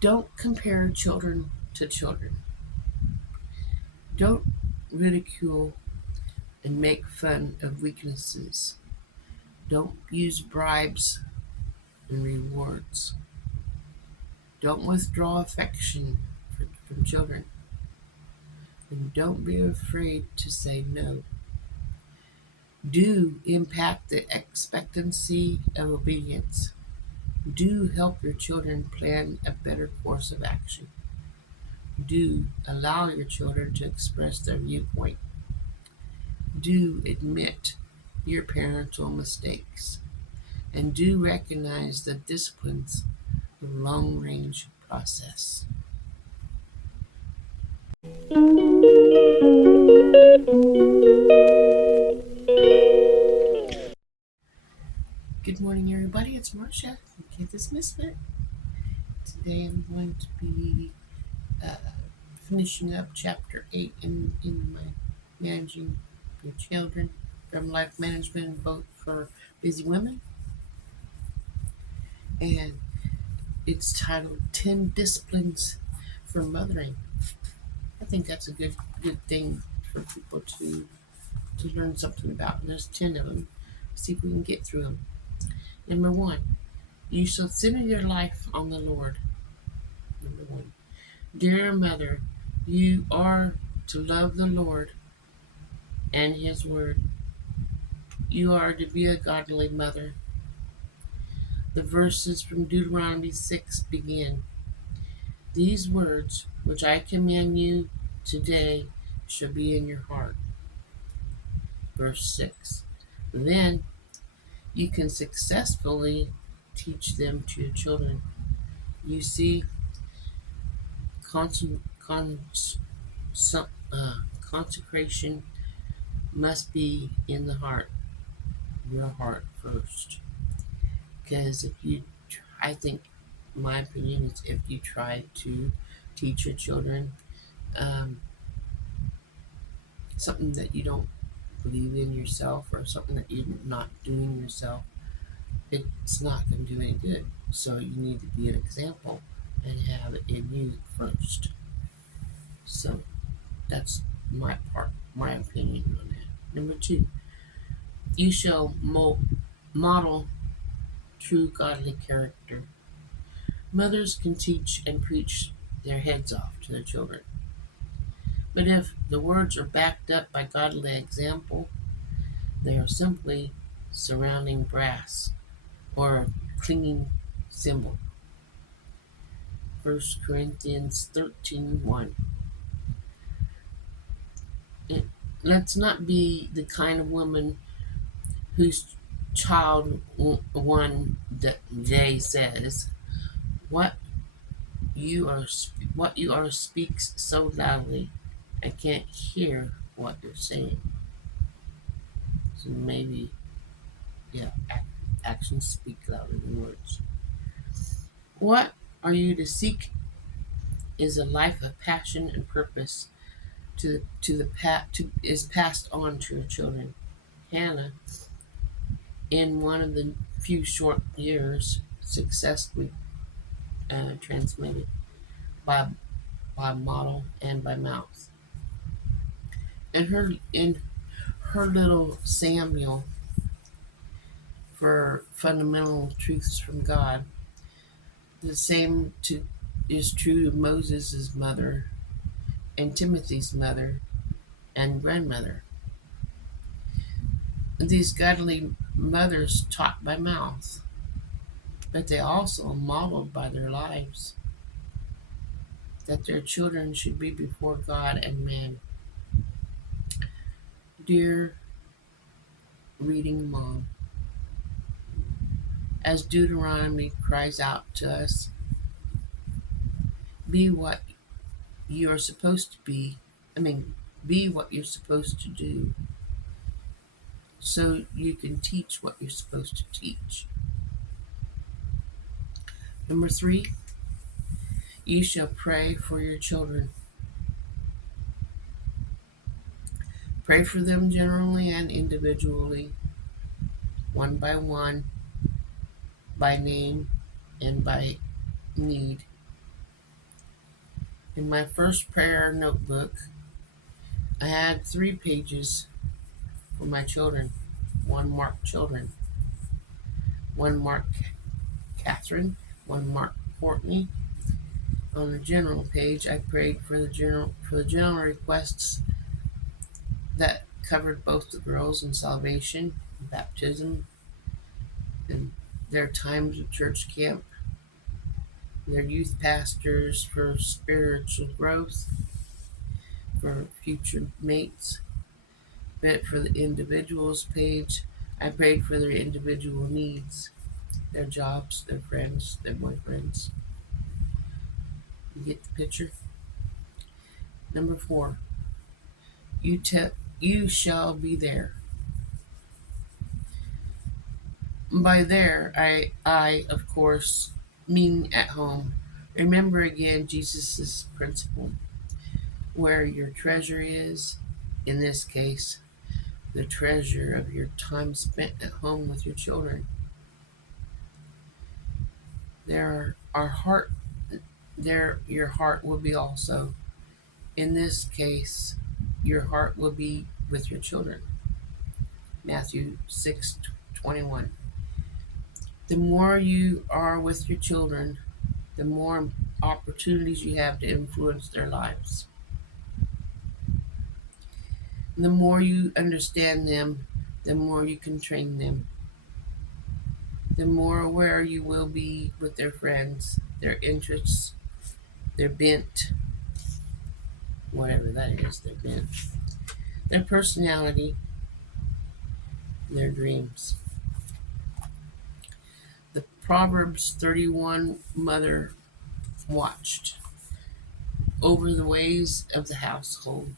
Don't compare children to children. Don't ridicule and make fun of weaknesses. Don't use bribes and rewards. Don't withdraw affection from children. And don't be afraid to say no. Do impact the expectancy of obedience. Do help your children plan a better course of action. Do allow your children to express their viewpoint. Do admit your parental mistakes. And do recognize the disciplines of long range process. Good morning, everybody. It's Marcia from Kansas Misfit. Today I'm going to be uh, finishing up chapter 8 in my Managing Your Children from Life Management, both for busy women. And it's titled 10 Disciplines for Mothering. I think that's a good thing for people to learn something about. And there's 10 of them. See if we can get through them. Number 1, you shall center your life on the Lord. Number 1, dear mother, you are to love the Lord and His Word. You are to be a godly mother. The verses from Deuteronomy 6 begin, these words which I command you today shall be in your heart. Verse 6, then you can successfully teach them to your children. You see, consecration must be in the heart, your heart first. Because I think, my opinion is, if you try to teach your children something that you don't believe in yourself, or something that you're not doing yourself, it's not going to do any good. So you need to be an example and have it in you first. So that's my opinion on that. Number 2, you shall model true godly character. Mothers can teach and preach their heads off to their children. But if the words are backed up by godly example, they are simply surrounding brass or a clinging cymbal. 1 Corinthians 13:1. Let's not be the kind of woman whose child one day says, what what you are speaks so loudly, I can't hear what you're saying. So maybe, actions speak louder than words. What are you to seek is a life of passion and purpose is passed on to your children. Hannah, in one of the few short years, successfully transmitted by model and by mouth. And her little Samuel, for fundamental truths from God, the same is true of Moses' mother and Timothy's mother and grandmother. These godly mothers taught by mouth, but they also modeled by their lives that their children should be before God and man. Dear reading mom, as Deuteronomy cries out to us, be what you are supposed to be. Be what you're supposed to do, so you can teach what you're supposed to teach. Number 3, you shall pray for your children. Pray for them generally and individually, one by one, by name and by need. In my first prayer notebook, I had 3 pages for my children. One marked children, one marked Catherine, one marked Courtney. On the general page, I prayed for the general requests that covered both the girls in salvation, baptism, and their times of church camp, their youth pastors for spiritual growth, for future mates. But for the individuals page, I prayed for their individual needs, their jobs, their friends, their boyfriends. You get the picture? Number 4, you shall be there. By there, I of course mean at home. Remember again Jesus' principle. Where your treasure is, in this case, the treasure of your time spent at home with your children. There your heart will be also. In this case, your heart will be with your children. Matthew 6:21. The more you are with your children, the more opportunities you have to influence their lives. The more you understand them, the more you can train them. The more aware you will be with their friends, their interests, their bent, whatever that is, their bent, their personality, their dreams. The Proverbs 31 mother watched over the ways of the household.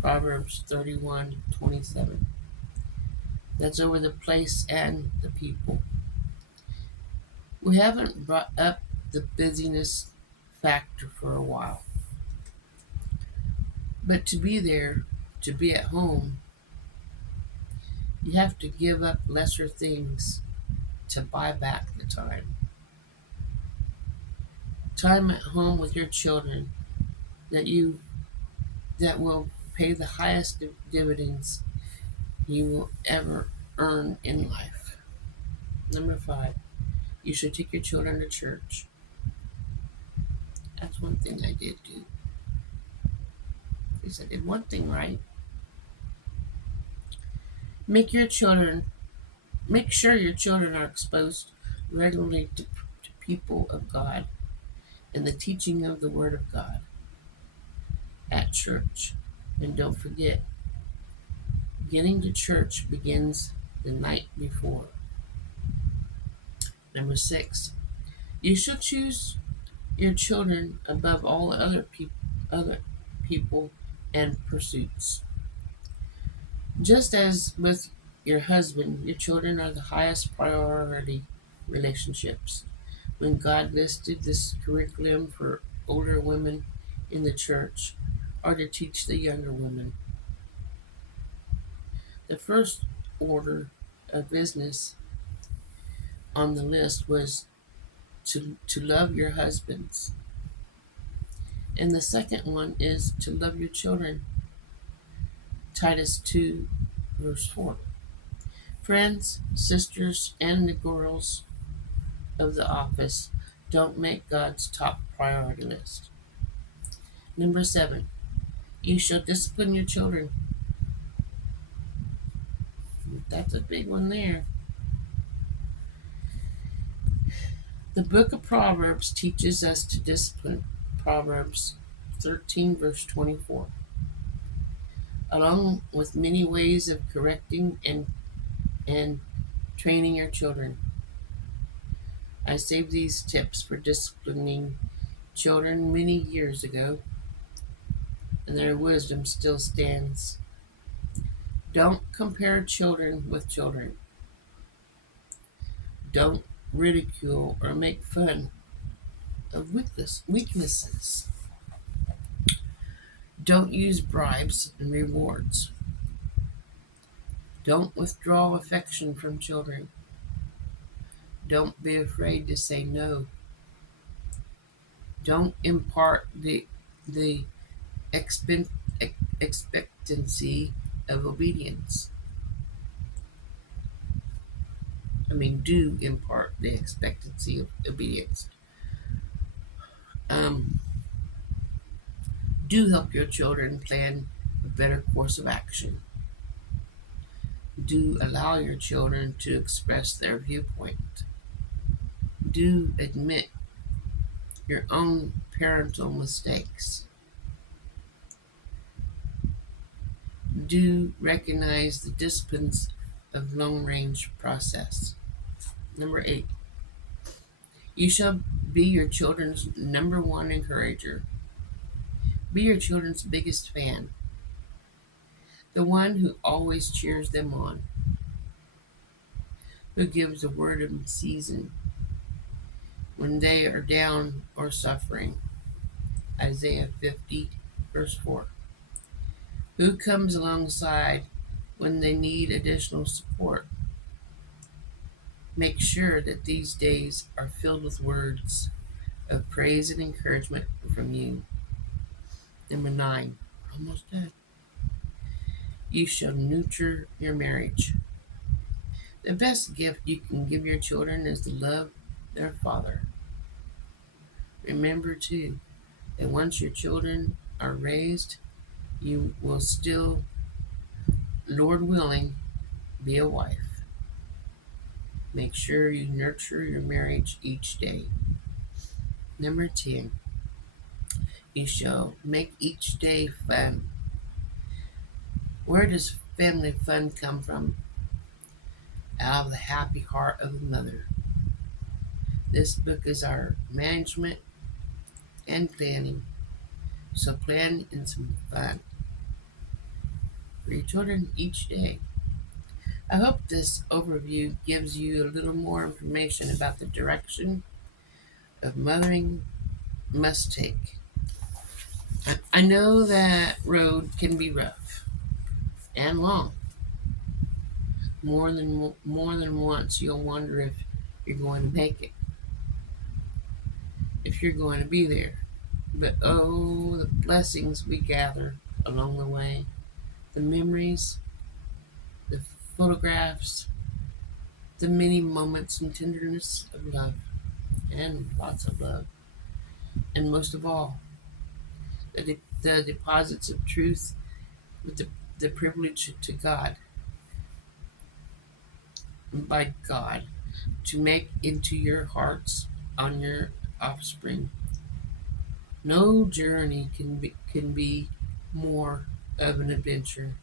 Proverbs 31:27. That's over the place and the people. We haven't brought up the busyness factor for a while. But to be there, to be at home, you have to give up lesser things to buy back the time. Time at home with your children that will pay the highest dividends you will ever earn in life. Number 5, you should take your children to church. That's one thing I did do. At least I did one thing right. Make sure your children are exposed regularly to people of God and the teaching of the Word of God at church. And don't forget, getting to church begins the night before. Number 6, you should choose your children above all other people and pursuits. Just as with your husband, your children are the highest priority relationships. When God listed this curriculum for older women in the church, or to teach the younger women, the first order of business on the list was to love your husbands. And the second one is to love your children. Titus 2, verse 4. Friends, sisters, and the girls of the office, don't make God's top priority list. Number 7, you shall discipline your children. That's a big one there. The book of Proverbs teaches us to discipline. Proverbs 13, verse 24. Along with many ways of correcting and training your children. I saved these tips for disciplining children many years ago, and their wisdom still stands. Don't compare children with children. Don't ridicule or make fun of weaknesses. Don't use bribes and rewards. Don't withdraw affection from children. Don't be afraid to say no. Don't impart the the expen- expectancy of obedience. Do impart the expectancy of obedience. Um, do help your children plan a better course of action. Do allow your children to express their viewpoint. Do admit your own parental mistakes. Do recognize the disciplines of long range process. Number 8, you shall be your children's number one encourager. Be your children's biggest fan, the one who always cheers them on, who gives a word of season when they are down or suffering. Isaiah 50, verse 4. Who comes alongside when they need additional support. Make sure that these days are filled with words of praise and encouragement from you. Number 9, almost done. You shall nurture your marriage. The best gift you can give your children is to love their father. Remember, too, that once your children are raised, you will still, Lord willing, be a wife. Make sure you nurture your marriage each day. Number 10, you shall make each day fun. Where does family fun come from? Out of the happy heart of the mother. This book is our management and planning. So plan in some fun for your children each day. I hope this overview gives you a little more information about the direction of mothering must take. I know that road can be rough and long. More than once, you'll wonder if you're going to make it, if you're going to be there. But oh, the blessings we gather along the way, the memories, the photographs, the many moments and tenderness of love, and lots of love, and most of all, the deposits of truth with the privilege to God, by God, to make into your hearts on your offspring. No journey can be more of an adventure,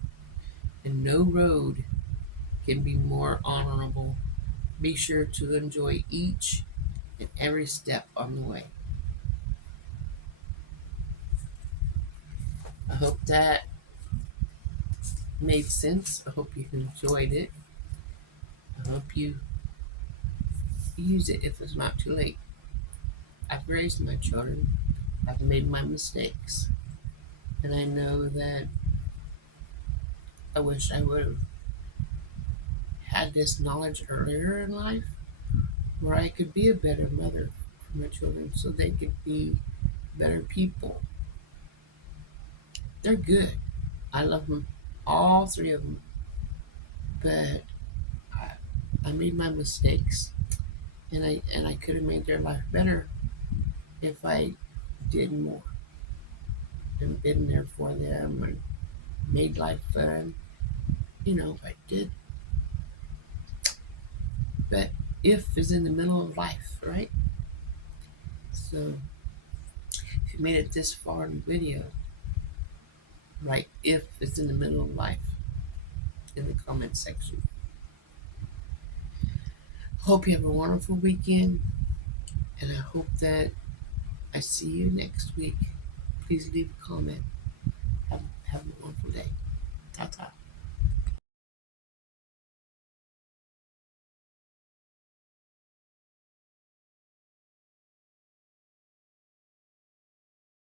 and no road can be more honorable. Be sure to enjoy each and every step on the way. I hope that made sense. I hope you enjoyed it. I hope you use it if it's not too late. I've raised my children. I've made my mistakes. And I know that I wish I would have had this knowledge earlier in life where I could be a better mother for my children so they could be better people. They're good. I love them, all three of them. But I, I made my mistakes, and I could have made their life better if I did more and been there for them and made life fun. If I did. But if is in the middle of life, right? So if you made it this far in the video, write if is in the middle of life in the comment section. Hope you have a wonderful weekend, and I hope that I see you next week. Please leave a comment.